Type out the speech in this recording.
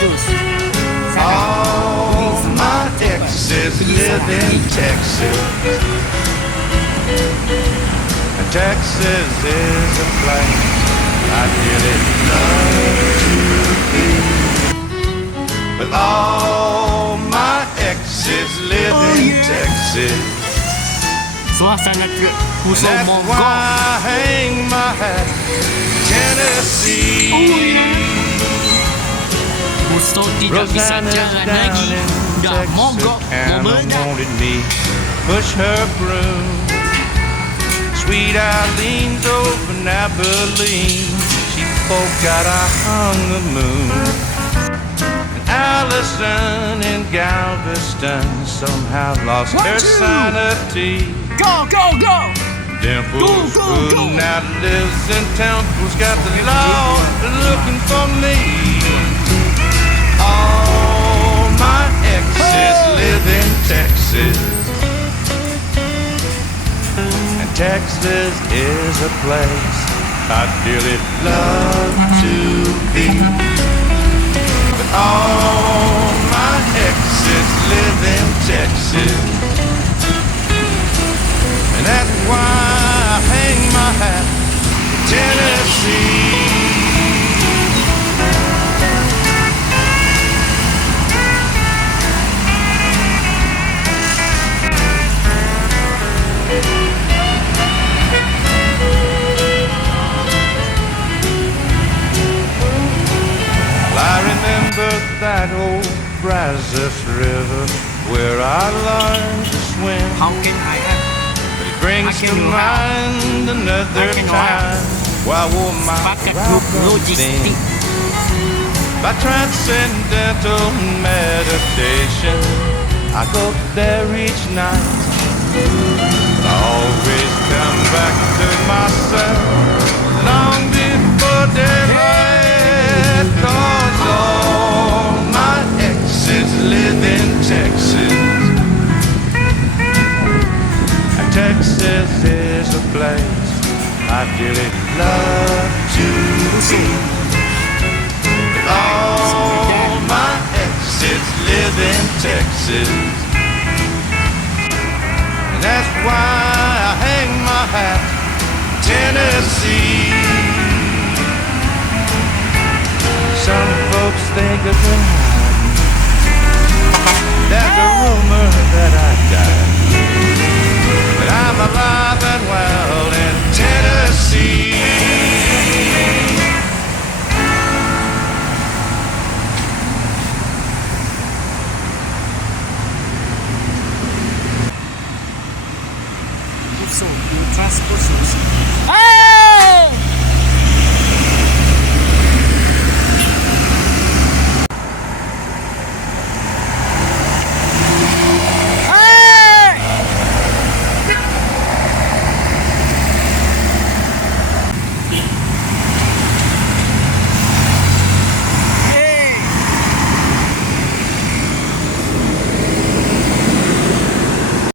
Unidos. All my exes live in Texas. And Texas is a place I really love to be. But all my exes live in Texas. Suasana Puso That's why Monggok. I hang my hat in Tennessee. Puso tidak bisa Rosanna's jalan down lagi. in Dah Texas. mogok, Anna mau meledak. wanted me push her broom. Sweet Eileen's over in Abilene. She forgot I hung the moon. And Allison in Galveston somehow lost her sanity. Go, go, go! Dimples, Go, go, who go. now lives in Temple's got the law looking for me. All my exes live in Texas, and Texas is a place I'd dearly love to be. But all my exes live in Texas, and that's why I hang my hat in Tennessee. I remember that old Brazos River where I learned to swim. How can I have It brings to mind another time where I wore my paket grup round logistik? thing. By transcendental meditation, I go there each night. But I always come back to myself long before daylight. 'Cause all my exes live in Texas, and Texas is a place I really love to be. All my exes live in Texas, and that's why I hang my hat in Tennessee. Some folks think I've been hiding. There's a rumor